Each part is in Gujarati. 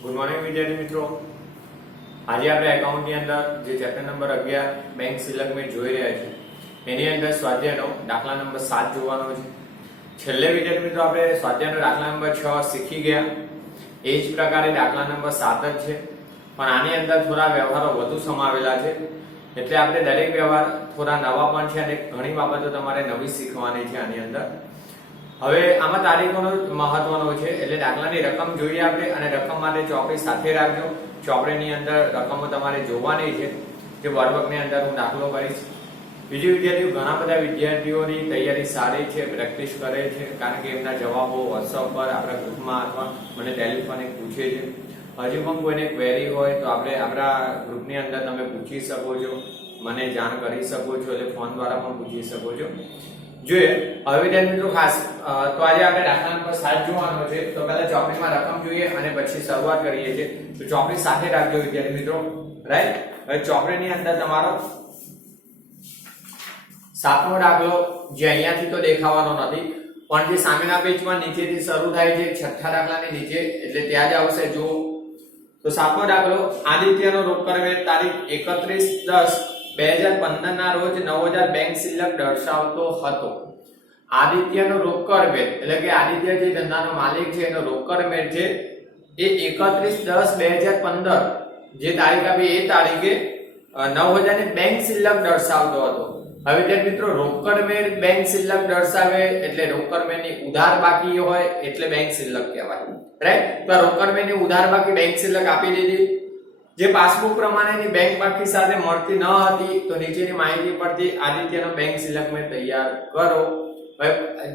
ગુડ મોર્નિંગ વિદ્યાર્થી મિત્રો। આજે આપણે એકાઉન્ટની અંદર જે ચેપ્ટર નંબર 11 બેંક સિલેક્ટમેન્ટ જોઈ રહ્યા છીએ એની અંદર સ્વાધ્યાયનો દાખલા નંબર 7 જોવાનો છે। છેલ્લે વિદ્યાર્થી મિત્રો આપણે સ્વાધ્યાયનો દાખલા નંબર 6 શીખી ગયા, એ જ પ્રકારે દાખલા નંબર 7 જ છે, પણ આની અંદર થોડા વ્યવહારો વધુ સમાવેલા છે, એટલે આપણે દરેક વ્યવહાર થોડા નવા પણ છે અને ઘણી બાબતો તમારે નવી શીખવાની છે આની અંદર। હવે આમાં તારીખોનો મહત્વનો છે, એટલે દાખલાની રકમ જોઈએ આપણે અને રકમ માટે ચોપડી સાથે રાખજો। ચોપડીની અંદર રકમો તમારે જોવાની છે, જે વર્કબુકની અંદર હું દાખલો કરીશ। બીજું વિદ્યાર્થીઓ, ઘણા બધા વિદ્યાર્થીઓની તૈયારી સારી છે, પ્રેક્ટિસ કરે છે, કારણ કે એમના જવાબો WhatsApp પર આપણા ગ્રુપમાં અથવા મને ટેલિફોનિક પૂછે છે। હજુ પણ કોઈને ક્વેરી હોય તો આપણે આપણા ગ્રુપની અંદર તમે પૂછી શકો છો, મને જાણ કરી શકો છો, એટલે ફોન દ્વારા પણ પૂછી શકો છો। જોઈએ હવે વિદ્યાર્થી મિત્રો ખાસ તો આજે આપણે દાખલા નંબર 7 જોવાનો છે, તો પહેલા ચોપડીમાં રકમ જોઈએ અને પછી શરૂઆત કરીએ છીએ। તો ચોપડી સાથે રાખજો વિદ્યાર્થી મિત્રો, રાઈટ। હવે ચોપડીની અંદર તમારો 7મો દાખલો, જે અહીંયાથી તો દેખાવાનો નથી પણ જે સામેના પેજમાં નીચેથી શરૂ થાય છે, છઠ્ઠા દાખલાની નીચે, એટલે ત્યાં જ આવશે। જો તો 7મો દાખલો, આદિત્યનો રોકડ વેચ તારીખ 31/10/2015 ના રોજ 9000 બેંક સિલક દર્શાવતો હતો। આદિત્યનો રોકડ વેચ એટલે કે આદિત્ય જે ધંધાનો માલિક છે એનો રોકડ વેચ છે એ 31/10/2015 જે તારીખ આપી એ તારીખે 9000 ની બેંક સિલક દર્શાવતો હતો। હવે તે મિત્રો રોકડ વેચ બેંક સિલક દર્શાવે એટલે રોકડ વેચની ઉધાર બાકી હોય એટલે બેંક સિલક કહેવાય, રાઈટ। તો રોકડ વેચની ઉધાર બાકી બેંક સિલક આપી દીધી, જે પાસબુક પ્રમાણેની બેંક બાકી સાથે મળતી ન હતી, તો નીચેની માહિતી પરથી આદિત્યનો બેંક સિલકમેન્ટ તૈયાર કરો। હવે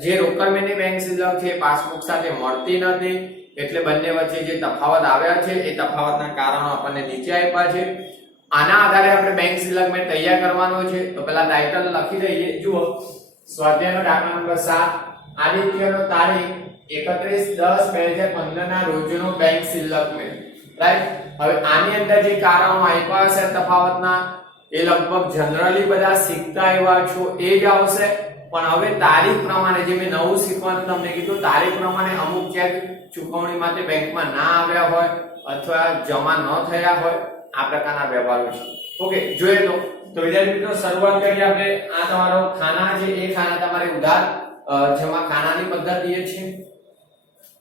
જે રોકડ વેચની બેંક સિલક છે પાસબુક સાથે મળતી નથી, એટલે બંને વચ્ચે જે તફાવત આવ્યા છે એ તફાવતના કારણો આપણને નીચે આપ્યા છે। આના આધારે આપણે બેંક સિલકમેન્ટ તૈયાર કરવાનો છે। તો પહેલા ટાઇટલ લખી દઈએ। જુઓ, સ્વાધ્યાયનો દાખલા નંબર 7, આદિત્યનો તારીખ 31/10/2015 ના રોજનો બેંક સિલકમેન્ટ, રાઈટ। હવે આની અંદર જે કારણો આપ્યા છે તફાવતના, એ લગભગ જનરલી બધા શીખતા એવા છો એ જ આવશે, પણ હવે તારીખ પ્રમાણે જે મેં નવું શીખવાનું તમને કીધું, તારીખ પ્રમાણે અમુક ચેક ચૂકવણી માટે બેંકમાં ના આવ્યા હોય અથવા જમા ન થયા હોય, આ પ્રકારના વ્યવહારો છે। ઓકે, જોઈએ તો વિદ્યાર્થી મિત્રો શરૂઆત કરીએ આપણે। આ તમારો ખાના છે, એ ખાના તમારે ઉધાર જમા ખાનાની પદ્ધતિ છે।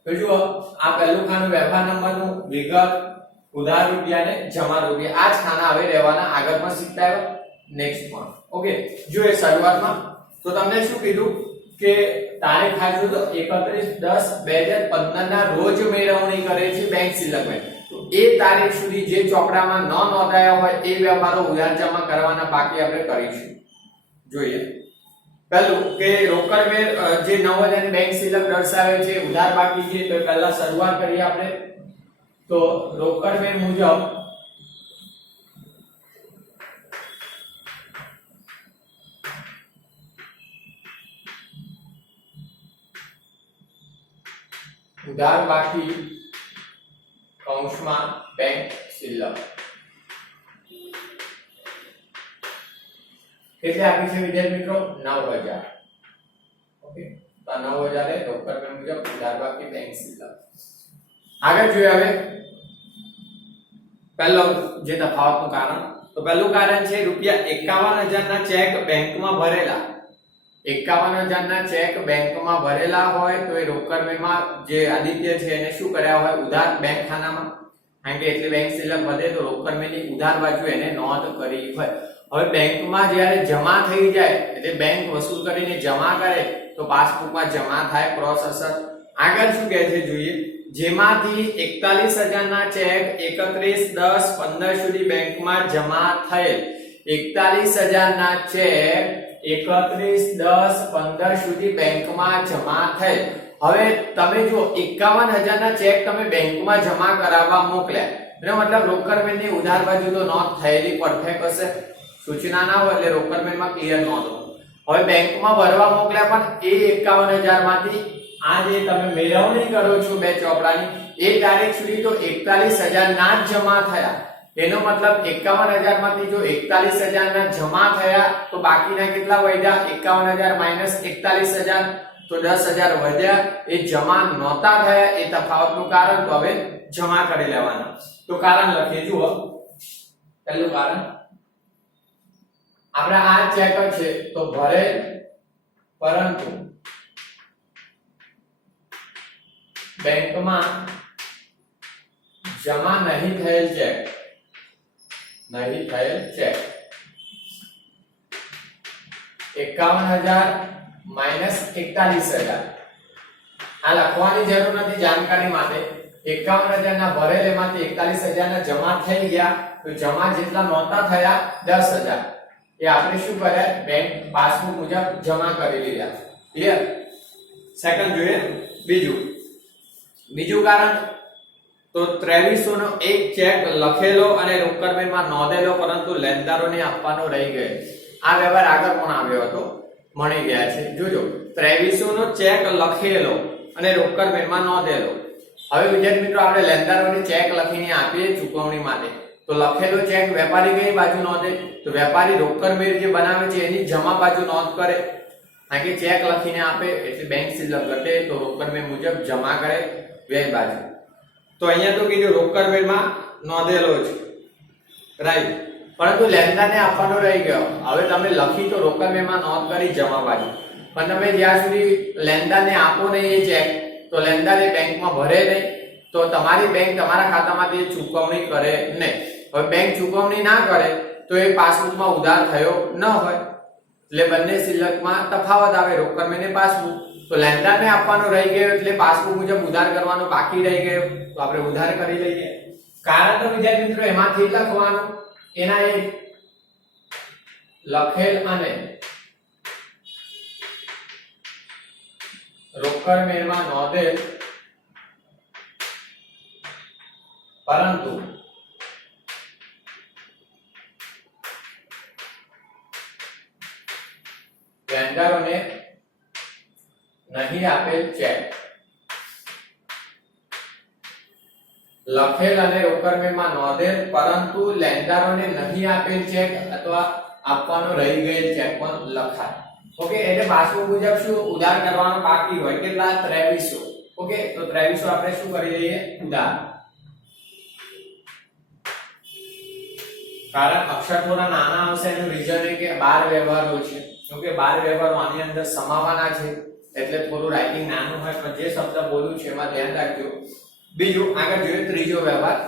તો જુઓ, આ પહેલું ખાનું વ્યવહાર નંબરનું વિગત, ઉધાર રૂપિયા ને જમા રૂપિયા, આ જ ખાના હવે રહેવાના, આગળ પણ શીખતા આવ્યા, નેક્સ્ટ પણ। ઓકે, જોઈએ શરૂઆતમાં તો તમને શું કીધું કે તારીખ આપ્યું તો 31/10/2015 ના રોજ મેળવણી કરે છે બેંક સિલકમેન્ટ। તો એ તારીખ સુધી જે ચોપડામાં ન નોંધાયા હોય એ વ્યવહારો ઉધાર જમા કરવાના બાકી આપણે કરીશું। જોઈએ પહેલું કે રોકડ વેચ જે 9000 ની બેંક સિલક દર્શાવે છે, ઉધાર બાકી છે, તો પહેલા શરૂઆત કરીએ આપણે। તો રોકડ વેચ મુજબ ઉધાર બાકી કૌંસમાં બેંક સિલક કેટલી આપી છે વિદ્યાર્થી મિત્રો? 9000। ઓકે, તો 9000 એ રોકડ વેચ મુજબ ઉધાર બાકી બેંક સિલક। આગળ જોઈએ હવે પહેલો જે તફાવતનું કારણ, તો પહેલું કારણ છે ₹51000 ના ચેક બેંકમાં ભરેલા। 51000 ના ચેક બેંકમાં ભરેલા હોય તો એ રોકડ વેચમાં જે આદિત્ય છે એને શું કર્યા હોય, ઉધાર બેંક ખાનામાં, કારણ કે એટલે બેંક સિલક વધે તો રોકડ વેચની ઉધાર બાજુ એને નોંધ કરી હોય। હવે બેંકમાં જ્યારે જમા થઈ જાય એટલે બેંક વસૂલ કરીને જમા કરે તો પાસબુકમાં જમા થાય, પ્રોસેસર। આગળ શું કહે છે જોઈએ, જેમાંથી 41000 ના ચેક 31/10/15 સુધી બેંકમાં જમા થયેલ। 41000 ના ચેક 31/10/15 સુધી બેંકમાં જમા થયેલ। હવે તમે જો 51000 ના ચેક તમે બેંકમાં જમા કરાવવા મોકલ્યા, એનો મતલબ રોકડ વેચની ઉધાર બાજુ તો નોંધ થયેલી પરફેક્ટ હશે, સૂચના ના હોય એટલે રોકડ વેચમાં ક્લિયર નોંધ। હવે બેંકમાં ભરવા મોકલ્યા પણ એ 51000 માંથી આ જે તમે મેળવણી કરો છો બે ચોપડાની એ તારીખ સુધી તો 41000 ના જ જમા થયા। એનો મતલબ 51000 માંથી જો 41000 ના જમા થયા તો બાકીના કેટલા વધ્યા? 51000 - 41000, તો 10,000 વધ્યા, એ જમા નહોતા થયા, એ તફાવતનું કારણ તો હવે જમા કરી લેવાના. તો કારણ લખીએ, જુઓ પહેલું કારણ, આપણે આ ચેક છે તો ભરેલ પરંતુ બેંકમાં જમા નહીં થયેલ ચેક, નહીં થયેલ ચેક 51,000 માઈનસ 41,000. આ લખવાની જરૂર નથી જાણકારી માટે. 51,000 ના ભરેલ એમાંથી 41,000 ના જમા થઈ ગયા, તો જમા જેટલા નહોતા થયા 10,000 એ આપણે શું કર્યા, બેંક પાસબુક મુજબ જમા કરી લીધા. ક્લિયર? સેકન્ડ જોઈએ, બીજું કારણ, તો 2300 નો એક ચેક લખેલો અને રોકડમાં નોંધેલો પરંતુ લેણદારોને આપવાનો રહી ગયો. આ વ્યવહાર આગળ પણ આવ્યો હતો, મળી ગયા છે. જોજો, 2300 નો ચેક લખેલો અને રોકડમાં નોંધેલો. હવે વિદ્યાર્થી મિત્રો, આપણે લેણદારોને ચેક લખીને આપીએ ચૂકવણી માટે, તો લખેલો ચેક વેપારી કઈ બાજુ નોંધે, તો વેપારી રોકડ જે બનાવે છે એની જમા બાજુ નોંધ કરે. કારણ કે ચેક લખીને આપે એટલે બેંક શિલ્લક ઘટે, તો રોકડ મુજબ જમા કરે વ્યય બાજુ. તો અહીંયા તો કીધું રોકડ માં નોંધેલો છે, રાઈટ, પરંતુ લેણદારને આપવાનો રહી ગયો. હવે તમે લખી તો રોકડ માં નોંધ કરી જમા બાજુ, પણ તમે જ્યાં સુધી લેણદારને આપો નહીં એ ચેક, તો લેણદાર એ બેંકમાં ભરે નહીં, તો તમારી બેંક તમારા ખાતામાંથી ચૂકવણી કરે નહીં. હવે બેંક ચૂકવણી ના કરે તો એ પાસબુકમાં ઉધાર થયો ન હોય, એટલે બંને શિલ્લકમાં તફાવત આવે, રોકડ ને પાસબુક. તો લેણદારને આપવાનો રહી ગયો એટલે પાસબુક મુજબ ઉધાર કરવાનો બાકી રહી ગયો, તો આપણે ઉધાર કરી લઈએ. કારણ તો વિદ્યાર્થી મિત્રો એમાંથી લખવાનું, એના એ લખેલ અને રોકડ મેળમાં નોંધેલ પરંતુ લેણદારોને નહીં આપેલ ચેક. લખેલ અને રોકડમાં નોંધેલ પરંતુ લેણદારોને નહીં આપેલ ચેક અથવા આપવાનો રહી ગયેલ ચેક પણ લખાય. ઓકે, એટલે પાસબુક મુજબ શું ઉધાર કરવાનો બાકી હોય, કેટલા 2300. ઓકે, તો 2300 આપણે શું કરી લઈએ, ઉધાર. કારણ અક્ષર થોડા નાના આવશે, એનું રીઝન એ કે 12 વ્યવહારો છે. ઓકે, 12 વ્યવહારો આની અંદર સમાવવાના છે, એટલે થોડું રાઇટિંગ નાનું હોય, પણ જે શબ્દ બોલું છે એમાં ધ્યાન રાખજો. બીજું આગળ જોઈએ, ત્રીજો વ્યવહાર,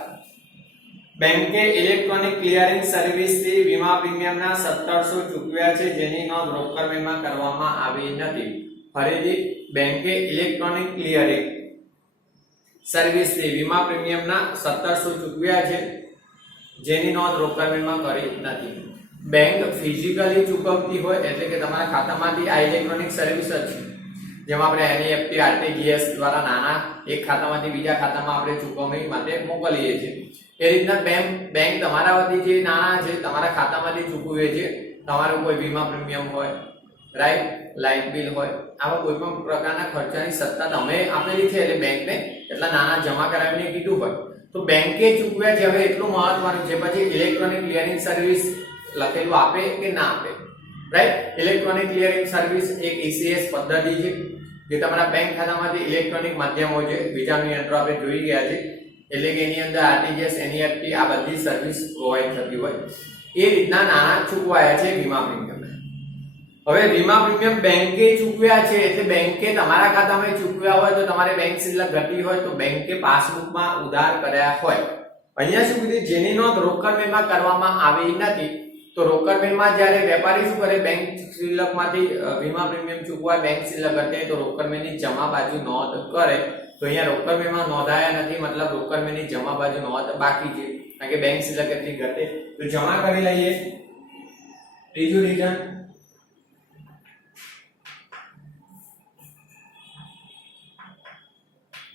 બેંકે ઇલેક્ટ્રોનિક ક્લિયરિંગ સર્વિસ થી વીમા પ્રીમિયમના 1700 ચૂકવ્યા છે, જેની નોંધ રોકડમાં કરવામાં આવી નથી. ફરીથી, બેંકે ઇલેક્ટ્રોનિક ક્લિયરિંગ સર્વિસ થી વીમા પ્રીમિયમના 1700 ચૂકવ્યા છે, જેની નોંધ રોકડમાં કરી નથી. બેંક ફિઝિકલી ચૂકવતી હોય એટલે કે તમારા ખાતામાંથી આ ઇલેક્ટ્રોનિક સર્વિસ જ છે, જેમાં આપણે એનઈએફટી આરટીજીએસ દ્વારા નાના એક ખાતામાંથી બીજા ખાતામાં આપણે ચૂકવણી માટે મોકલીએ છીએ. એ રીતના બેંક તમારા વતી જે નાના છે તમારા ખાતામાંથી ચૂકવે છે. તમારો કોઈ વીમા પ્રીમિયમ હોય, રાઈટ, લાઇટ બિલ હોય, આવા કોઈ પણ પ્રકારના ખર્ચાની સત્તા તમે આપેલી છે એટલે બેંકને એટલા નાના જમા કરાવીને કીધું હોય તો બેંકે ચૂકવ્યા છે. હવે એટલું મહત્વનું છે, પછી ઇલેક્ટ્રોનિક ક્લિયરિંગ સર્વિસ લખેલું આપે કે ના આપે, રાઈટ. ઇલેક્ટ્રોનિક ક્લિયરિંગ સર્વિસ એક ECS પદ્ધતિ છે, જે તમારા બેંક ખાતામાંથી ઇલેક્ટ્રોનિક માધ્યમો છે, બીજાનું યંત્રો આપણે જોઈ ગયા છે, એટલે કે એની અંદર આરટીજીએસ, એનઈએફટી આ બધી સર્વિસ પ્રોવાઈડ થતી હોય. એ રીતના નાના ચૂકવાયા છે વીમા પ્રીમિયમ. હવે વીમા પ્રીમિયમ બેંકે ચૂકવ્યા છે એટલે બેંકે તમારા ખાતામાં ચૂકવ્યા હોય તો તમારે બેંક શિલ્લક ઘટી હોય તો બેંકે પાસબુકમાં ઉધાર કર્યા હોય. અહીંયા શું કીધું, જેની નોંધ રોકડ મેળમાં કરવામાં આવી નથી. તો રોકડ મેળમાં જ્યારે વેપારી શું કરે, બેંક શિલ્લકમાંથી વીમા પ્રીમિયમ ચૂકવાય, બેંક શિલ્લક ઘટે તો રોકડ મેળની જમા બાજુ નોંધ કરે. તો અહીંયા રોકડ મેળમાં નોંધાયા નથી, મતલબ રોકડ મેળની જમા બાજુ નોંધ બાકી છે, કારણ કે બેંક શિલ્લક એટલી ઘટે. તો જમા કરી લઈએ. ત્રીજું રીઝન,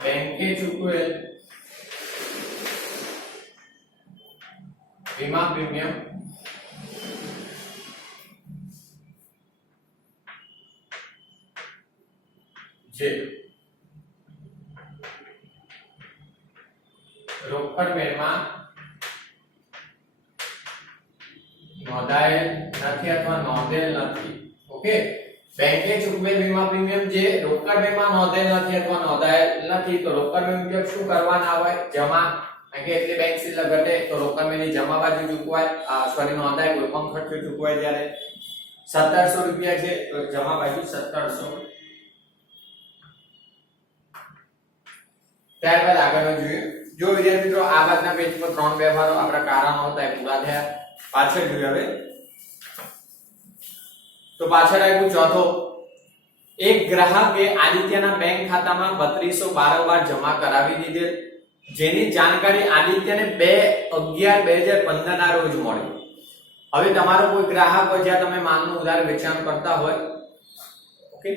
બેંકે ચૂકવેલ વીમા પ્રીમિયમ જે રોકડ મેળમાં નોંધાયેલ નથી અથવા નોંધેલ નથી. ઓકે, બેંકે ચૂકવેલ વીમા પ્રીમિયમ જે રોકડ વીમા નોંધેલ નથી અથવા નોંધાયેલ નથી તો રોકડ વીમા શું કરવાના હોય જમા કે એટલે બેંક શિલ્લક ઘટે તો રોકડ વીમાની જમા બાજુ ચૂકવાય સોરી નોંધાય કોઈ પણ ખર્ચો ચૂકવાય ત્યારે 1700 રૂપિયા છે તો જમા બાજુ 1700. ત્યારબાદ આગળનો જોઈએ જો વિદ્યાર્થી મિત્રો આ બાજુના પેજ પર ત્રણ વ્યવહારો આપણા કારણો હતા એ પૂરા થયા. પાછળ જોઈએ હવે તો પાછળ આવ્યું ચોથો એક ગ્રાહકે આદિત્યના બેંક ખાતામાં 3200 બારોબાર જમા કરાવી દીધેલ જેની જાણકારી આદિત્યને 2/11/2015 ના રોજ મળી. હવે તમારો કોઈ ગ્રાહક હોય જ્યાં તમે માલનું ઉધાર વેચાણ કરતા હોય ઓકે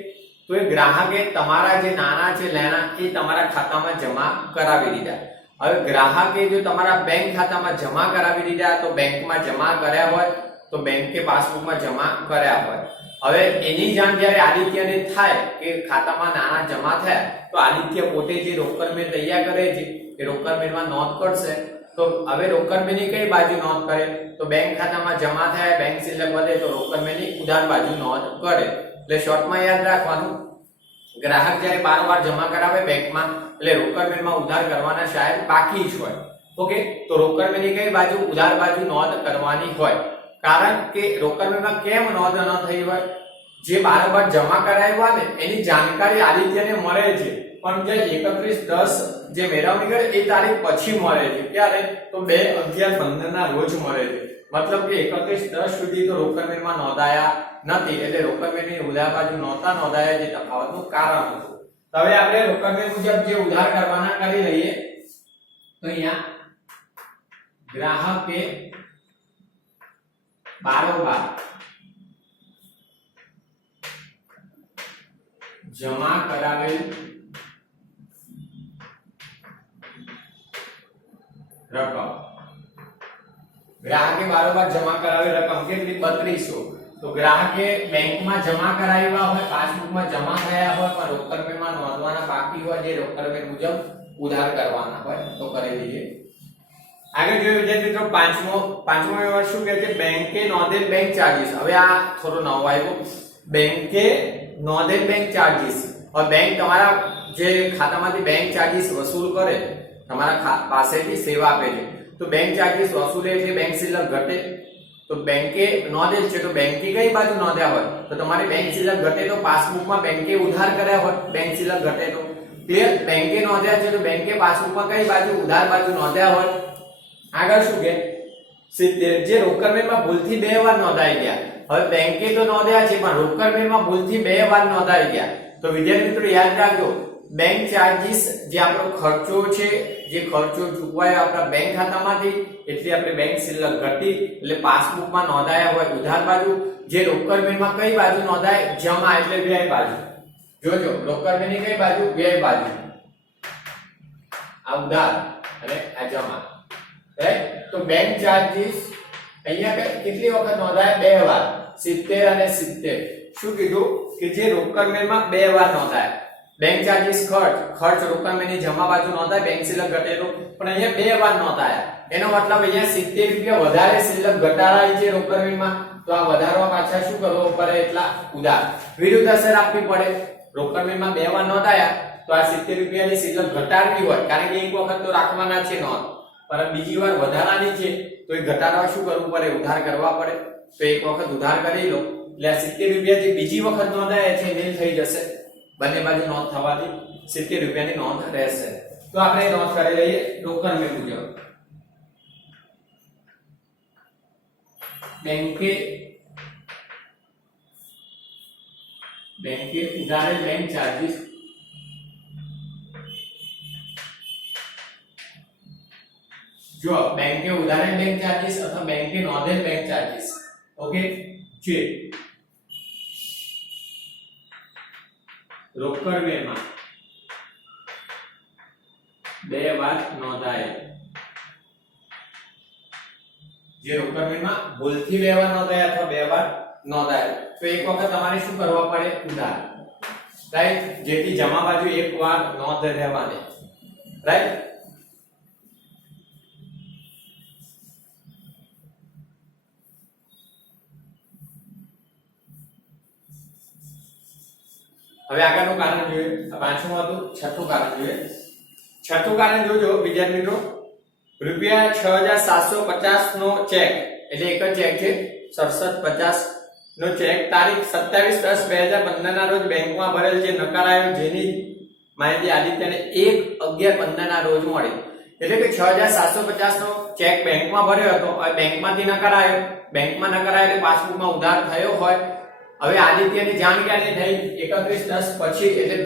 તો એ ગ્રાહકે તમારા જે નાના છે લેણા એ તમારા ખાતામાં જમા કરાવી દીધા. હવે ગ્રાહકે જો તમારા બેંક ખાતામાં જમા કરાવી દીધા તો બેંકમાં જમા કર્યા હોય તો બેંકે પાસબુકમાં જમા કર્યા હોય. હવે એની જાણ જ્યારે આદિત્યને થાય કે ખાતામાં નાણા જમા થયા તો આદિત્ય પોતે જે રોકડ મેળ તૈયાર કરે છે એ રોકડ મેળમાં નોંધ કરશે. તો હવે રોકડ મેળની કઈ બાજુ નોંધ કરે તો બેંક ખાતામાં જમા થયા બેંક શિલ્લક વધે તો રોકડ મેળની ઉધાર બાજુ નોંધ કરે. એટલે શોર્ટમાં યાદ રાખવાનું ગ્રાહક જ્યારે બારોબાર જમા કરાવે બેંકમાં એટલે રોકડ મેળમાં ઉધાર કરવાના શાયદ બાકી જ હોય. ઓકે તો રોકડ મેળની કઈ બાજુ ઉધાર બાજુ નોંધ કરવાની હોય. કારણ કે રોકડ મેળમાં કેમ નોંધ ન થઈ હોય જે બારોબાર જમા કરાવ્યા ને એની જાણકારી આદિત્યને મળે છે પણ જે 31/10 જે મેળવણી કરે એ તારીખ પછી મળે છે. ક્યારે તો 2/11/15 ના રોજ મળે છે. મતલબ કે 31/10 સુધી તો રોકડ મેળમાં નોંધાયા નથી એટલે રોકડ મેળની ઉધાર બાજુ નોંધાયા જે તફાવતનું કારણ હતું. તો હવે આપણે રોકડ મેળ મુજબ જે ઉધાર કરવાના કરી લઈએ તો અહીંયા ગ્રાહકે બારોબાર જમા કરાવેલ રકમ ગ્રાહકે બારોબાર જમા કરાવેલ રકમ કેટલી 3200 તો ગ્રાહકે બેંકમાં જમા કરાવ્યા હોય પાસબુકમાં જમા થયા હોય પણ રોકડ મેળમાં નોંધવાના બાકી હોય જે રોકડ મેળ મુજબ ઉધાર કરવાના હોય તો કરી લઈએ. આગળ જોઈએ વિદ્યાર્થી મિત્રો પાંચમો વ્યવહાર શું કહે છે બેંકે નોંધેલ બેંક ચાર્જીસ. હવે આ થોડો નવો આવ્યો બેંકે નોંધેલ બેંક ચાર્જીસ. હવે બેંક તમારા જે ખાતામાંથી બેંક ચાર્જીસ વસૂલ કરે તમારા પાસેથી સેવા આપે છે તો બેંક ચાર્જીસ વસૂલે એટલે બેંક શિલ્લક ઘટે. તો બેંકે નોંધેલ છે તો બેંકે કઈ બાજુ નોંધ્યા હોય તો તમારી બેંક શિલ્લક ઘટે તો પાસબુકમાં બેંકે ઉધાર કર્યા હોય બેંક શિલ્લક ઘટે તો ક્લિયર. બેંકે નોંધ્યા છે તો બેંકે પાસબુકમાં કઈ બાજુ ઉધાર બાજુ નોંધ્યા હોય. આગળ શું કે 70 જે રોકડ મેળમાં ભૂલથી 2 વાર નોંધાઈ ગયા. હવે બેંકે તો નોંધ્યા છે પણ રોકડ મેળમાં ભૂલથી 2 વાર નોંધાઈ ગયા તો વિદ્યાર્થી મિત્રો યાદ રાખજો બેંક ચાર્જીસ જે આપણો ખર્ચો છે જે ખર્ચો ચૂકવાયો આપણા બેંક ખાતામાંથી એટલે આપણે બેંક શિલ્લક ઘટી એટલે પાસબુકમાં નોંધાયા હોય ઉધાર બાજુ જે રોકડ મેળમાં કઈ બાજુ નોંધાય જમા એટલે વ્યય બાજુ. જોજો રોકડ મેળની કઈ બાજુ વ્યય બાજુ આ ઉધાર અને આ જમા રાઈટ. તો બેંક ચાર્જીસ અહીંયા કેટલી વખત નોંધાય 2 વાર 70 અને 70. શું કીધું કે જે રોકડ મેળમાં 2 વાર નોંધાય બેંક ચાર્જીસ ખર્ચ રોકડ મેળની જમા બાજુ નોંધાય બેંક શિલ્લક ઘટેલું પણ અહીંયા 2 વાર નોંધાયા એનો મતલબ અહીંયા 70 રૂપિયા વધારે શિલ્લક ઘટાડાય છે રોકડ મેળમાં તો આ વધારવા પાછા શું કરવું પડે એટલા ઉધાર વિરુદ્ધ અસર આપવી પડે. રોકડ મેળમાં 2 વાર નોંધાયા તો આ 70 રૂપિયાની શિલ્લક ઘટાડવી હોય કારણ કે એક વખત તો રાખવાના છે નોંધ પણ બીજી વાર વધારાની છે તો એ ઘટાડવા શું કરવું પડે ઉધાર કરવા પડે. તો એક વખત ઉધાર કરી લો એટલે 70 રૂપિયા જે બીજી વખત નોંધાયા છે નીલ થઈ જશે બંને બાજુ નોંધ થવાથી 70 રૂપિયાની નોંધ રહેશે. તો આપણે નોંધ કરી લઈએ રોકડ મેળ મુજબ બેંકે ઉધારેલ બેંક ચાર્જીસ જો બેંકે ઉધારેલ બેંક ચાર્જીસ અથવા બેંકે નોંધેલ બેંક ચાર્જીસ ઓકે જે રોકડ મેળમાં 2 વાર નોંધાયેલ જે રોકડ મેળમાં ભૂલથી 2 વાર નોંધાયા અથવા 2 વાર નોંધાયેલ તો એક વખત તમારે શું કરવા પડે ઉધાર રાઈટ જેથી જમા બાજુ એક વાર નોંધ રહેવાની રાઈટ. હવે આગળનું કારણ જોઈએ. પાંચમું હતું, છઠ્ઠું કારણ જોઈએ. છઠ્ઠું કારણ જોજો વિદ્યાર્થી મિત્રો, રૂપિયા 6750 નો ચેક, એટલે એક જ ચેક છે 6750 નો ચેક તારીખ 27/10/2015 ના રોજ બેંકમાં ભરેલ છે, નકારાયો, જેની માહિતી આદિત્યને 1/11/15 ના રોજ મળી. એટલે કે 6750 નો ચેક બેંકમાં ભર્યો હતો, હવે બેંકમાંથી નકારાયો, બેંકમાં નકારાયો એટલે પાસબુકમાં ઉધાર થયો હોય. હવે આદિત્યની જાણ ક્યારે થઈ? 31/10 પછી, એટલે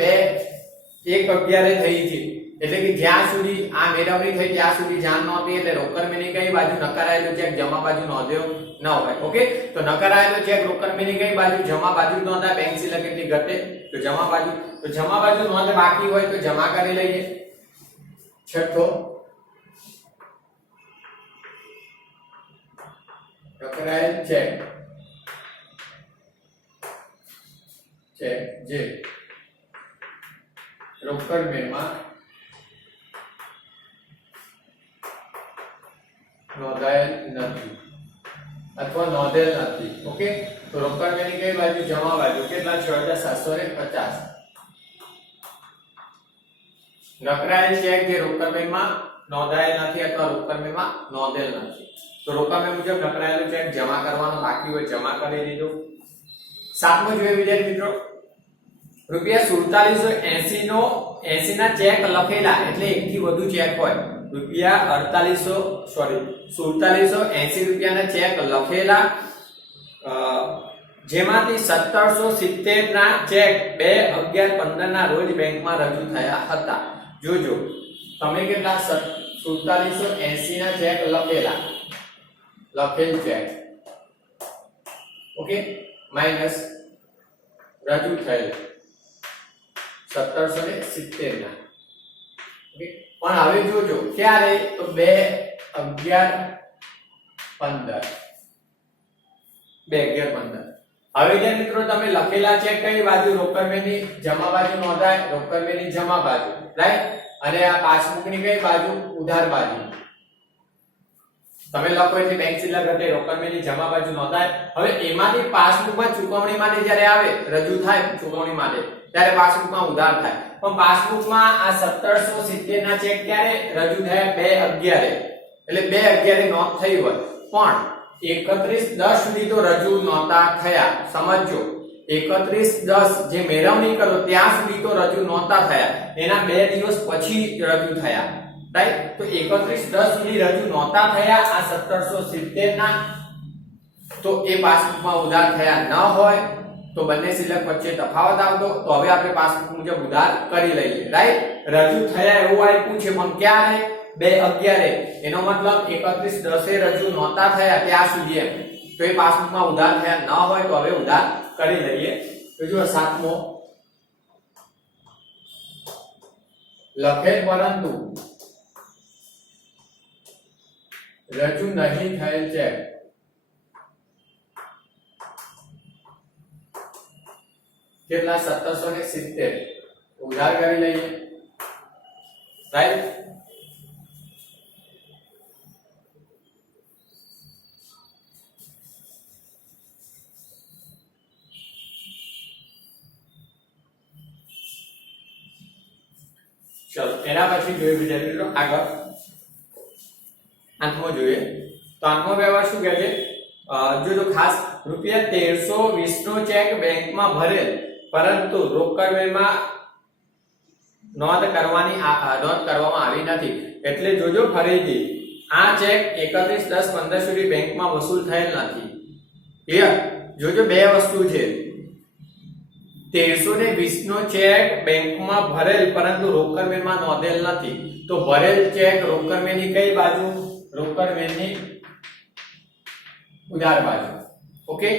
2/1/11 થઈ છે. એટલે કે જ્યાં સુધી આ મેળવણી થઈ ત્યાં સુધી જાણ નહોતી, એટલે રોકડ મેની કઈ બાજુ, નકારાયેલો ચેક જમા બાજુ નોંધ્યો ન હોય. ઓકે, તો નકારાયેલો ચેક રોકડ મેની કઈ બાજુ, જમા બાજુ નોંધાય. બેંક સિલક કેટલી ઘટે તો જમા બાજુ, તો જમા બાજુ નોંધ બાકી હોય તો જમા કરી લઈએ. છઠ્ઠો, નકારાયેલ ચેક જે રોકડ મેળમાં નોંધાયેલ નથી અથવા નોંધેલ નથી. ઓકે, તો રોકડ મેની કઈ બાજુ, જમા બાજુ. કેટલા? 6750. નકારાયેલ ચેક જે રોકડ મેમાં નોંધાયેલ નથી અથવા રોકડ મેમાં નોંધેલ નથી, તો રોકડ મે મુજબ નકારાયેલો ચેક જમા કરવાનો બાકી હોય જમા કરી દીધો. સાતમું જોઈએ વિદ્યાર્થી મિત્રો, રૂપિયા 4780 નો 80 ના ચેક લખેલા, એટલે એક થી વધુ ચેક હોય. રૂપિયા 4780 રૂપિયાના ચેક લખેલા, જેમાંથી 1770 ના ચેક 2/11/15 ના રોજ બેંકમાં રજૂ થયા હતા. જોજો તમે કેટલા 4780 ના ચેક લખેલ ચેક, ઓકે, માઈનસ રજૂ થયેલ 1770 ના. ઓકે, પણ હવે જોજો ક્યારે, તો 2/11/15. હવે જે મિત્રો તમે લખેલા ચેક કઈ બાજુ, રોકડ મેની જમા બાજુ નોંધાય, રોકડ મેની જમા બાજુ, રાઈટ. અને આ પાસબુક ની કઈ બાજુ, ઉધાર બાજુ. તમે લખો એટલે બેંક સિલક ઘટે, રોકડ મેની જમા બાજુ નોંધાય. હવે એમાંથી પાસબુકમાં ચૂકવણી માટે જ્યારે આવે, રજૂ થાય ચૂકવણી માટે, ત્યારે પાસબુકમાં ઉધાર થાય. પણ પાસબુકમાં આ 1770 ના ચેક ક્યારે રજૂ થયા? 2/11, એટલે 2/11 નોંધ થઈ હોય, પણ 31/10 સુધી તો રજૂ નહોતા થયા. સમજો, 31/10 જે મેળવણી કરો ત્યાં સુધી તો રજૂ નહોતા થયા, એના 2 દિવસ પછી રજૂ થયા, રાઈટ. તો 31/10 સુધી રજૂ નહોતા થયા આ 1770 ના, તો એ પાસબુકમાં ઉધાર થયા ન હોય તો બંને સિલક વચ્ચે તફાવત આવતો, તો હવે આપણે પાસબુક મુજબ ઉધાર કરી લઈએ, રાઈટ. રજૂ થયા એવું આપ્યું છે, પણ ક્યારે? 2/11, એનો મતલબ 31/10 રજૂ નહોતા થયા ત્યાં સુધી એમ, તો એ પાસબુકમાં ઉધાર થયા ન હોય તો હવે ઉધાર કરી લઈએ. તો જો સાતમો, લખેલ પરંતુ રજૂ નહીં થયેલ ચેક કેટલા? 1770 ઉધાર કરી લઈએ, રાઈટ. ચલો એના પછી જોઈએ વિદ્યાર્થી મિત્રો આગળ આઠમો જોઈએ. તો આઠમો વ્યવહાર શું કહે છે? જો ખાસ રૂપિયા 1320 નો ચેક બેંકમાં ભરેલ, પરંતુ રોકડ વેમાં નોંધ કરવામાં આવી નથી. એટલે જોજો ફરીથી, આ ચેક 31/10/15 સુધી બેંકમાં વસૂલ થયેલ નથી. ક્લિયર? જોજો બે વસ્તુ છે, 1320 નો ચેક બેંકમાં ભરેલ પરંતુ રોકડ મેમાં નોંધેલ નથી. તો ભરેલ ચેક રોકડ મેની કઈ બાજુ? રોકડ મેની ઉધાર બાજુ. ઓકે,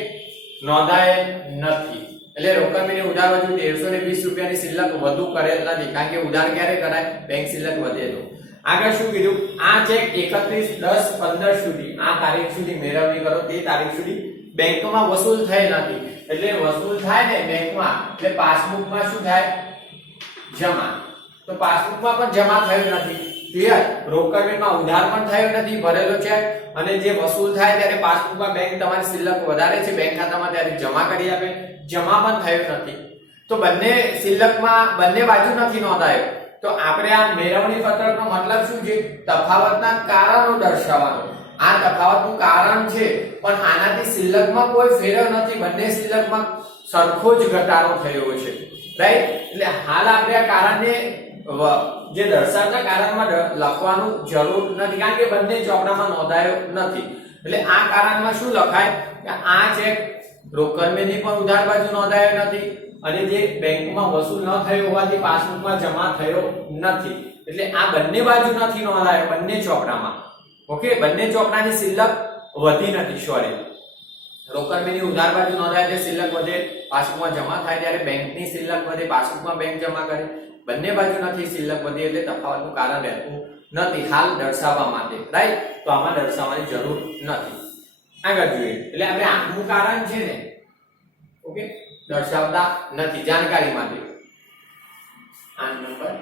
નોંધાયેલ નથી, એટલે રોકડ મેની ઉધાર બાજુ 1320 રૂપિયાની સિલક વધુ કરેલ નથી, કારણ કે ઉધાર ક્યારે કરાય? બેંક સિલક વધે તો. આગળ શું કીધું? આ ચેક 31/10/15 સુધી, આ તારીખ સુધી મેળવણી કરો તે તારીખ સુધી બેંકમાં વસૂલ થઈ નથી. એટલે વસૂલ થાય ને બેંકમાં, એટલે પાસબુકમાં શું થાય? જમા. તો પાસબુકમાં પણ જમા થયું નથી. ક્લિયર? રોકડ મેમાં ઉધાર પણ થયો નથી ભરેલો ચેક, અને જે વસૂલ થાય ત્યારે પાસબુકમાં બેંક તમારી સિલક વધારે છે બેંક ખાતામાં ત્યારે જમા કરી આપે, જમા પણ થયું નથી. તો બંને શિલ્લકમાં બંને બાજુ નથી નોંધાયો, તો આપણે આ મેળવણી પત્રકનો મતલબ શું છે? તફાવતના કારણો દર્શાવવાનો. આ તફાવતનું કારણ છે, પણ આનાથી શિલ્લકમાં કોઈ ફેર નથી, બંને શિલ્લકમાં સરખો જ ઘટાડો થયો છે, રાઈટ? એટલે હાલ આપણે આ કારણને જે દર્શાવતા કારણમાં લખવાનું જરૂર નથી, કારણ કે બંને ચોપડામાં નોંધાયો નથી. એટલે આ કારણમાં શું લખાય કે આ ચેક રોકડ મેળની પણ ઉધાર બાજુ નોંધાયો નથી, અને જે બેંકમાં વસૂલ ન થયો હોવાથી પાસબુકમાં જમા થયો નથી. એટલે આ બંને બાજુ નથી નોંધાયો, બંને ચોપડામાં. ઓકે, બંને ચોપડાની શિલ્લક વધી નથી. સોરી, રોકડ મેળની ઉધાર બાજુ નોંધાય એટલે શિલ્લક વધે, પાસબુકમાં જમા થાય ત્યારે બેંકની શિલ્લક વધે, પાસબુકમાં બેંક જમા કરે. બંને બાજુ નથી શિલ્લક વધી એટલે તફાવતનું કારણ રહેતું નથી હાલ દર્શાવવા માટે, રાઈટ? તો આમાં દર્શાવવાની જરૂર નથી. આગળ જોઈએ એટલે આપણે આનું કારણ છે ને, ઓકે, દર્શાવતા નથી જાણકારી માટે. આ નંબર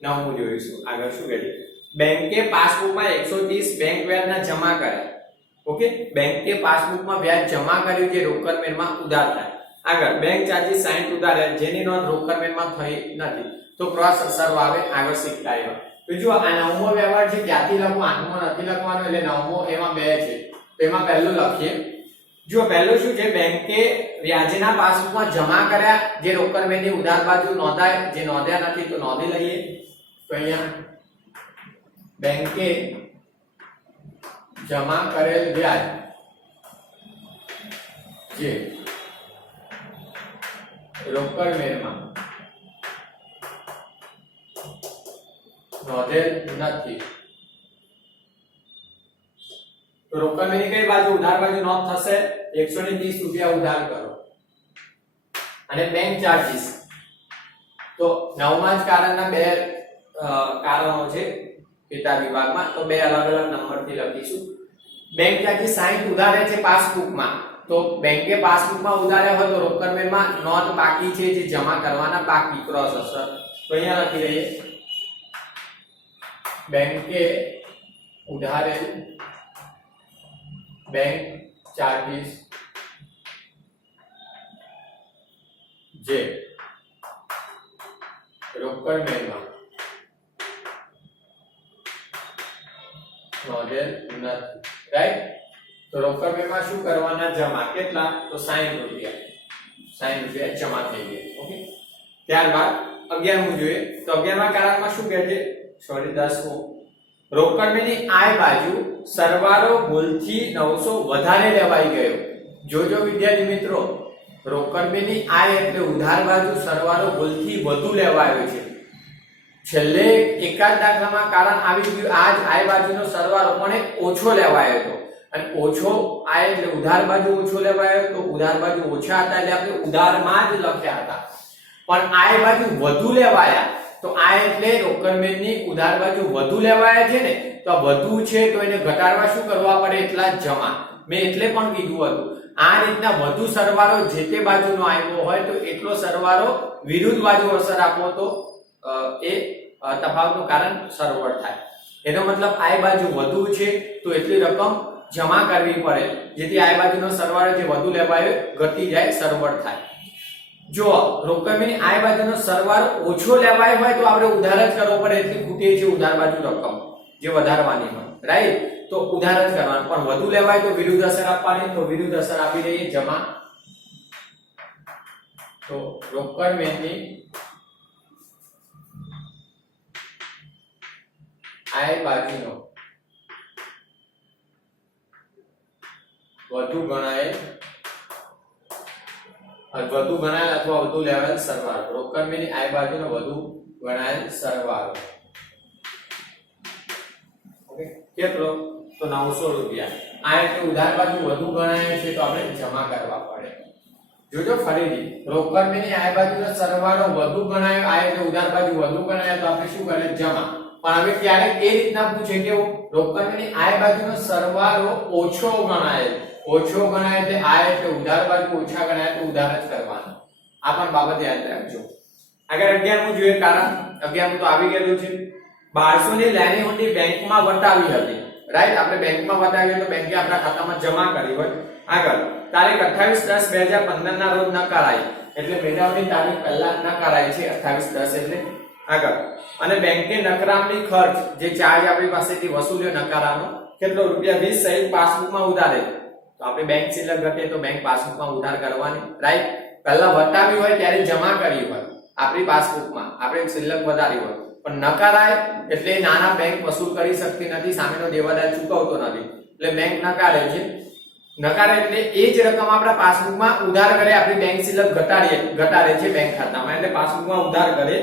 9 જોઈશું. આગળ શું કહે છે? બેંકે પાસબુકમાં 130 બેંક વ્યાજના જમા કર્યા. ઓકે, બેંકે પાસબુકમાં વ્યાજ જમા કર્યું જે રોકડ મેળમાં ઉધાર થાય. આગળ બેંક ચાર્જીસ 60 ઉધાર્યા જેની નોંધ રોકડ મેળમાં થઈ નથી, તો ક્રોસ અસર આવે. આગળ શીખતા એવા તો જો આ નવમો વ્યવહાર છે ક્યાંથી લખવું? આઠમો નથી લખવાનો, એટલે નવમો એમાં બે છે, તો એમાં પહેલું લખીએ. જો પહેલું શું છે? બેંકે વ્યાજના પાસબુકમાં જમા કર્યા જે રોકડ મેળની ઉધાર બાજુ નોંધાય, જે નોંધ્યા નથી તો નોંધી લઈએ. તો અહીંયા બેંકે જમા કરેલ વ્યાજ જે રોકડ મેળમાં નોંધેલ નથી, તો રોકડ મેળની કઈ બાજુ? ઉધાર બાજુ નોંધ થશે. 130 રૂપિયા ઉધાર કરો. અને બેંક ચાર્જીસ, તો નવમા જ કારણના બે કારણો છે પેટા વિભાગમાં, તો બે અલગ અલગ નંબરથી લખીશું. બેંક ચાર્જીસ 60 ઉધારે છે પાસબુકમાં, તો બેંકે પાસબુકમાં ઉધાર્યા હોય તો રોકડ મેળમાં નોંધ બાકી છે જે જમા કરવાના બાકી. ક્રોસ અસર તો અહીંયા લખી દઈએ બેંકે ઉધારેલ બેંક ચાર્જીસ જે રોકડ મેળમાં નોંધેલ નથી, રાઈટ? તો રોકડ મેળમાં શું કરવાના? જમા. કેટલા? તો 60 રૂપિયા. 60 રૂપિયા જમા થઈ ગયા. ઓકે, ત્યારબાદ 11મું જોઈએ. તો 11મા કારણમાં શું કહે છે? સોરી, 10મું. રોકડ મેળની આય બાજુ સરવાળો ભૂલથી 900 વધારે લેવાઈ ગયો. જોજો વિદ્યાર્થી મિત્રો, રોકડ મેળની આય એટલે ઉધાર બાજુ સરવાળો ભૂલથી વધુ લેવાયો છે. છેલ્લે એકાદ દાખલામાં કારણ આવી ગયું આજ આય બાજુનો સરવાળો પણ ઓછો લેવાયો હતો, અને ઓછો આય એટલે ઉધાર બાજુ ઓછો લેવાયો તો ઉધાર બાજુ ઓછા હતા એટલે આપણે ઉધારમાં જ લખ્યા હતા. પણ આય બાજુ વધુ લેવાયા, તો આય એટલે રોકડ મેળની ઉધાર બાજુ વધુ લેવાયા છે ને, તો વધુ છે તો એને ઘટાડવા શું કરવા પડે? એટલા જ જમા. મેં એટલે પણ કીધું હતું આ રીતના વધુ સરવાળો જે તે બાજુનો આવ્યો હોય તો એટલો સરવાળો વિરુદ્ધ બાજુ અસર આપો તો એ તફાવતનું કારણ સરવળ થાય. એનો મતલબ આય બાજુ વધુ છે તો એટલી રકમ જમા કરવી પડે જેથી આય બાજુનો સરવાળો જે વધુ લેવાયો ઘટી જાય, સરવળ થાય. જો રોકડ મેળની આય બાજુનો સરવાળો ઓછો લેવાયો હોય તો આપણે ઉધાર જ કરવો પડે, એટલી ખૂટે છે ઉધાર બાજુ રકમ જે વધારવાની હોય, રાઈટ? તો ઉધાર જ કરવાનું. પણ વધુ લેવાય તો વિરુદ્ધ અસર આપવાની, તો વિરુદ્ધ અસર આપી દઈએ જમા. તો રોકડ મેળની આય બાજુનો વધુ ગણાયેલ અથવા વધુ લેવાયેલ સરવાળો. રોકડ મેળની આય બાજુનો વધુ ગણાયેલ સરવાળો. ઓકે, કેટલો? તો 900 રૂપિયા. આ એટલે ઉધાર બાજુ વધુ ગણાય છે તો આપણે જમા કરવા પડે. જોજો ફરીથી, રોકડ મેળની આય બાજુનો સરવાળો વધુ ગણાયો, આય એટલે ઉધાર બાજુ વધુ ગણાય તો આપણે શું કરે? જમા. પણ હવે ક્યારેક એ રીતના પૂછે કે રોકડ મેળની આય બાજુનો સરવાળો ઓછો ગણાય એટલે આય એટલે ઉધાર બાજુ ઓછા ગણાય તો ઉધાર જ કરવાનો. આ પણ બાબત યાદ રાખજો. આગળ 11મું જોઈએ કારણ. 11મું તો આવી ગયેલું છે. 1200 ની લેણી હુંડી બેંકમાં વટાવી હતી. રાઈટ, આપણે બેંકમાં બતાવ્યું તો બેંકે આપણા ખાતામાં જમા કરી હોય. આગળ તારીખ 28/10/2015 ના રોજ નકારાઈ, એટલે મેળવણી તારીખ પહેલા નકારાઈ છે 28/10 એટલે. આગળ અને બેંકે નકરામણી ખર્ચ જે ચાર્જ આપણી પાસેથી વસૂલ્યો નકારાનો કેટલો રૂપિયા 20 સહિત પાસબુકમાં ઉધારે. તો આપણે બેંક સિલક ઘટે તો બેંક પાસબુકમાં ઉધાર કરવાની. રાઈટ, પહેલા વટાવી હોય ત્યારે જમા કરી હોય આપણી પાસબુકમાં, આપણે સિલક વધારી હોય, પણ નકારાય એટલે નાના બેંક વસૂલ કરી શકતી નથી, સામેનો દેવાદાર ચૂકવતો નથી, એટલે બેંક નકારે છે. નકારે એટલે એ જ રકમ આપણા પાસબુકમાં ઉધાર કરે, આપણી બેંક સિલક ઘટાડે છે બેંક ખાતામાં, એટલે પાસબુકમાં ઉધાર કરે.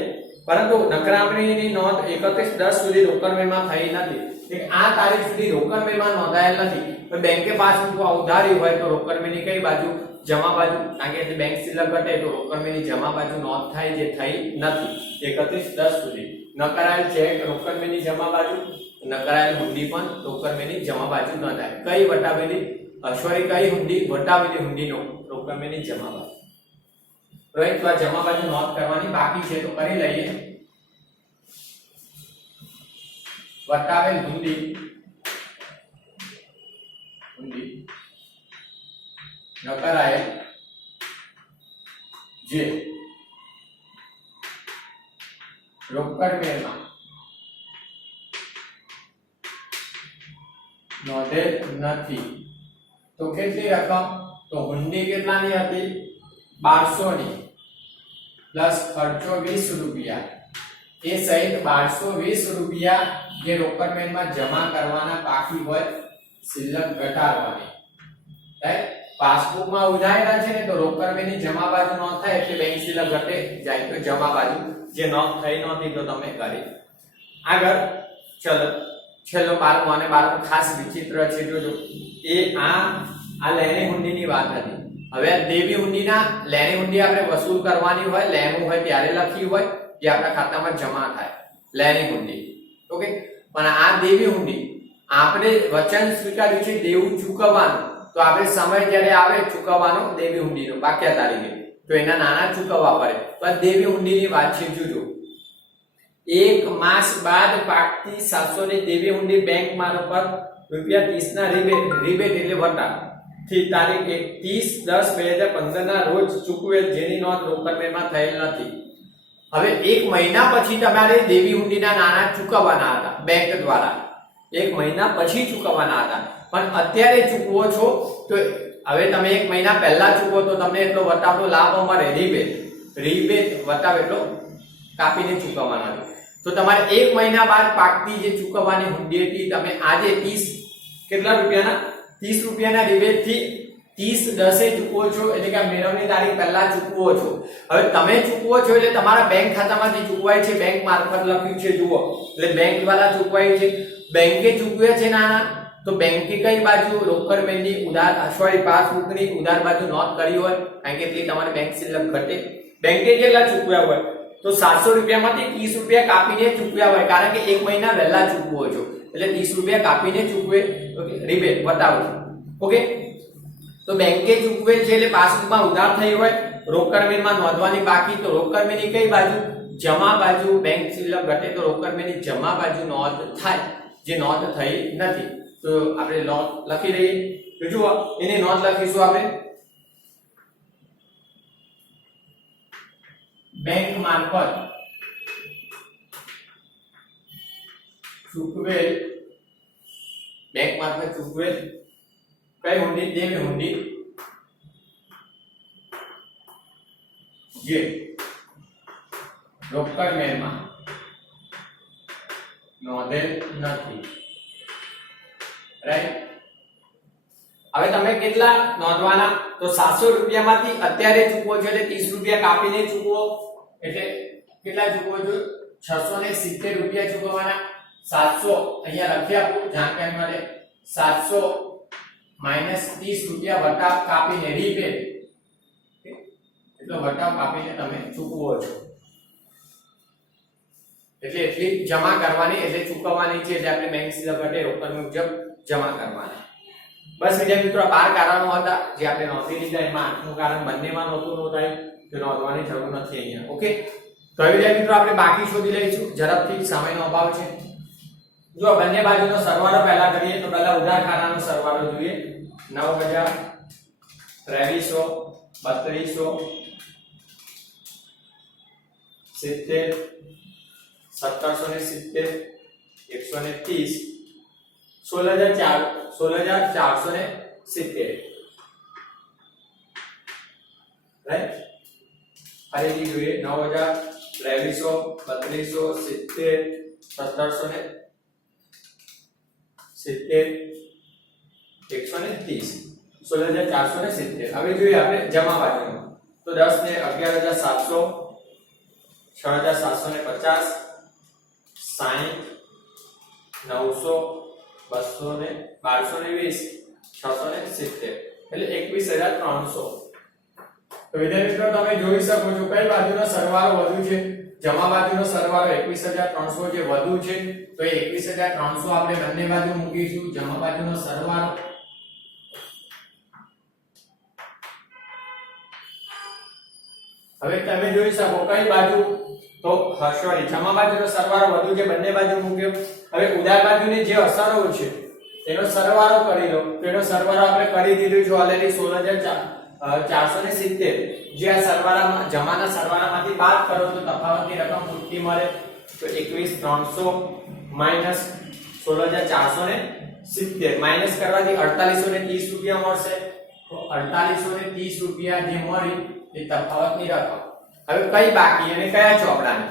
પરંતુ નકરામણીની નોંધ 31/10 સુધી રોકડ વ્યવહારમાં થઈ નથી, એટલે આ તારીખ સુધી રોકડ વ્યવહાર નોંધાયેલ નથી. તો બેંકે પાસબુકમાં ઉધારી હોય તો રોકડ વ્યવહારની કઈ બાજુ? જમા બાજુ, કારણ કે બેંક સિલક ઘટે તો રોકડ વ્યવહારની જમા બાજુ નોંધ થાય, જે થઈ નથી 31/10 સુધી. નકરાયેલ ચેક રોકડ વ્યવહારની જમા બાજુ, નકરાયેલ હુંડી પણ રોકડ વ્યવહારની જમા બાજુ ન થાય. કઈ વટાવેલી કઈ હુંડી? વટાવેલી હુંડીનો રોકડ વ્યવહારની જમા બાજુ. રાઈટ, તો આ જમા બાજુ નોંધ કરવાની બાકી છે, તો કરી લઈએ. વટાવેલ હુંડી નકરાયેલ જે રોકડ વ્યવહારમાં નોંધેલ નથી. તો કેટલી રકમ? તો હુંડી કેટલાની હતી? 1200 ની પ્લસ ખર્ચો 20 રૂપિયા, એ સહિત 1220 રૂપિયા જે રોકડ વ્યવહારમાં જમા કરવાના બાકી હોય સિલક ઘટાડવાની. રાઈટ, પાસબુકમાં ઉધારેલા છે ને તો રોકડ વ્યવહારની જમા બાજુ નોંધ થાય, એટલે બેંક સિલક ઘટે જાય તો જમા બાજુ જે નોંધ થઈ નહોતી તો તમે કરી. આગળ ચલો છેલ્લો 12મો અને 12મો ખાસ વિચિત્ર છે, જોજો. એ આ લેણી હુંડીની વાત હતી. હવે દેવી હુંડીના લેણી હુંડી આપણે વસૂલ કરવાની હોય, લેવું હોય ત્યારે લખી હોય, જે આપણા ખાતામાં જમા થાય, લેણી હુંડી. ઓકે, પણ આ દેવી હુંડી આપણે વચન સ્વીકાર્યું છે દેવું ચૂકવવાનું, તો આપણે સમય જ્યારે આવે ચૂકવવાનો દેવી હુંડીનો પાક્યા તારીખે, તો એના નાના ચૂકવવા પડે. તો આ દેવી હુંડીની વાત છે, જોજો. 1 માસ બાદ પાકતી 700 ની દેવી હુંડી બેંક મારફત ₹30 ના રિબેટ એટલે વટા થી તારીખ 30/10/2015 ના રોજ ચૂકવેલ, જેની નોંધ રોકડ વ્યવહારમાં થયેલ નથી. હવે 1 મહિના પછી તમારે દેવી હુંડીના નાના ચૂકવવાના હતા બેંક દ્વારા, 1 મહિના પછી ચૂકવવાના હતા, પણ અત્યારે ચૂકવો છો તો હવે તમે 1 મહિના પહેલા ચૂકવો તો તમને એટલો વટાવનો લાભ મળે, રિબેટ વટાવ એટલો કાપીને ચૂકવવાના છે. તો તમારે 1 મહિના બાદ પાકતી જે ચૂકવવાની હુંડી હતી, તમે આજે 30 કેટલા રૂપિયાના 30 રૂપિયાના રિબેટ થી 30/10 ચૂકવો છો, એટલે કે મેળવણી તારીખ પહેલા ચૂકવો છો. હવે તમે ચૂકવો છો એટલે તમારા બેંક ખાતામાંથી ચૂકવાય છે, બેંક મારફત લખ્યું છે, જુઓ, એટલે બેંક દ્વારા ચૂકવાય છે. બેંકે ચૂકવે છે નાના, તો બેંકે કઈ બાજુ રોકડ વ્યવહારની ઉધાર પાસબુકની ઉધાર બાજુ નોંધ કરી હોય, કારણ કે એટલી તમારે બેંક સિલક ઘટે. બેંકે કેટલા ચૂકવ્યા હોય? તો 700 રૂપિયામાંથી 30 રૂપિયા કાપીને ચૂકવ્યા હોય, કારણ કે 1 મહિના પહેલા ચૂકવો છો, એટલે 30 રૂપિયા કાપીને ચૂકવે, રિબેટ બતાવો. ઓકે, તો બેંકે ચૂકવે છે એટલે પાસબુકમાં ઉધાર થઈ હોય, રોકડ વ્યવહારમાં નોંધવાની બાકી, તો રોકડ વ્યવહારની કઈ બાજુ? જમા બાજુ. બેંક સિલક ઘટે તો રોકડ વ્યવહારની જમા બાજુ નોંધ થાય, જે નોંધ થઈ નથી. તો આપણે નોંધ લખી દઈએ. તો જુઓ, એની નોંધ લખીશું આપણે. બેંક મારફત ચૂકવેલ, બેંક મારફત ચૂકવેલ કઈ હુંડી? દેવી હુંડી, જે રોકડ વ્યવહારમાં નોંધેલ નથી. રાઈટ, હવે તમે કેટલા નોંધવાના? તો 700 રૂપિયામાંથી અત્યારે ચૂકવો છો એટલે 30 રૂપિયા કાપીને ચૂકવો, એટલે કેટલા ચૂકવો છો? 670 રૂપિયા ચૂકવવાના. 700 અહીંયા લખી આપું જાણકારી માટે, 700 માઈનસ 30 રૂપિયા વટાવ કાપીને રિબેટ, એટલો વટાવ કાપીને તમે ચૂકવો છો, એટલે એટલી જમા કરવાની, એટલે ચૂકવવાની છે, એટલે આપણે બેંક સિલક ઘટે રોકડ મુજબ જમા કરવાના. બસ વિદ્યાર્થી મિત્રો, 12 કારણો હતા જે આપણે નોંધી લીધા. એમાં 8મું કારણ બંનેમાં નહોતું નોંધાયું, તો નોંધવાની જરૂર નથી અહીંયા. ઓકે, તો હવે વિદ્યાર્થી મિત્રો આપણે બાકી શોધી લઈશું ઝડપથી, સમયનો અભાવ છે. જો બંને બાજુનો સરવાળો પહેલા કરીએ તો પહેલા ઉધાર ખાનાનો સરવાળો જોઈએ 9000 2300 3200 70 1770 130 16470 રાઈટ ફરીથી જોઈએ 9000 2300 3200 70 130 16470 હવે જોઈએ આપણે જમા બાજુનો તો 10 ને 11700 6750 60 900 200 ને 1220 670 એટલે 21300 તો વિદ્યાર્થી મિત્રો તમે જોઈ શકો છો કઈ બાજુનો સરવાળો વધુ છે જમા બાજુનો સરવાળો 21300 જે વધુ છે તો એ 21300 આપણે બંને બાજુ મૂકીશું જમા બાજુનો સરવાળો હવે તમે જોઈ શકો કઈ બાજુ તો સોરી જમા બાજુનો સરવાળો વધુ છે બંને બાજુ મૂક્યો હવે ઉધાર બાજુની જે અસરો છે એનો સરવાળો કરી લો તેનો સરવાળો આપણે કરી દીધું છે ઓલરેડી 16470 જે આ સરવાળામાં જમાના સરવાળામાંથી બાદ કરો તો તફાવતની રકમ કેટલી મળે તો 21300 માઈનસ 16470 માઈનસ કરવાથી 4830 રૂપિયા મળશે તો 4830 રૂપિયા જે મળી એ તફાવતની રકમ હવે કઈ બાકી અને કયા ચોપડાની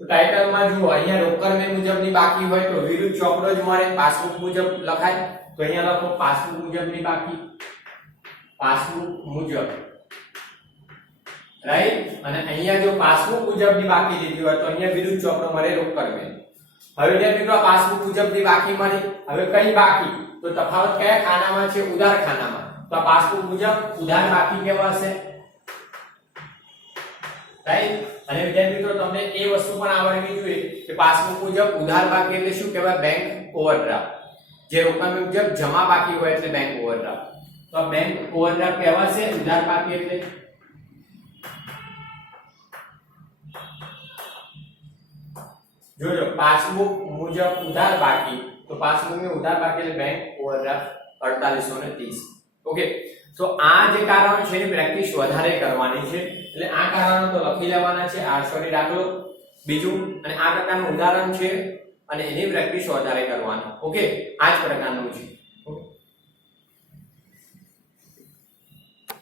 તો ટાઇટલમાં જુઓ અહીંયા રોકડ મે મુજબની બાકી હોય તો વિરુદ્ધ ચોપડો જ મળે પાસબુક મુજબ લખાય તો અહીંયા લખો પાસબુક મુજબની બાકી પાસબુક મુજબ રાઈટ અને અહીંયા જો પાસબુક મુજબની બાકી લીધી હોય તો અહીંયા વિરુદ્ધ ચોપડો મળે રોકડ મે હવે જે મિત્રો પાસબુક મુજબની બાકી મળી હવે કઈ બાકી તો તફાવત કયા ખાનામાં છે ઉધાર ખાનામાં તો આ પાસબુક મુજબ ઉધાર બાકી કહેવાશે રાઈટ અને વિદ્યાર્થી મિત્રો તમને એ વસ્તુ પણ આવડવી જોઈએ કે પાસબુક મુજબ ઉધાર બાકી એટલે શું કહેવાય બેંક ઓવરડ્રાફ્ટ જે રોકડ મુજબ જમા બાકી હોય એટલે બેંક ઓવરડ્રાફ્ટ તો આ બેંક ઓવરડ્રાફ્ટ કહેવાશે ઉધાર બાકી એટલે જોજો પાસબુક મુજબ ઉધાર બાકી તો પાસબુક में ઉધાર બાકી એટલે બેંક ઓવરડ્રાફ્ટ 4830 ઓકે તો આ જે કારણ છે એની પ્રેક્ટિસ વધારે કરવાની છે એટલે આ કારણો તો લખી લેવાના છે આ સોરી દાખલો બીજું અને આ પ્રકારનું ઉદાહરણ છે અને એની પ્રેક્ટિસ વધારે કરવાની ઓકે આ જ પ્રકારનું છે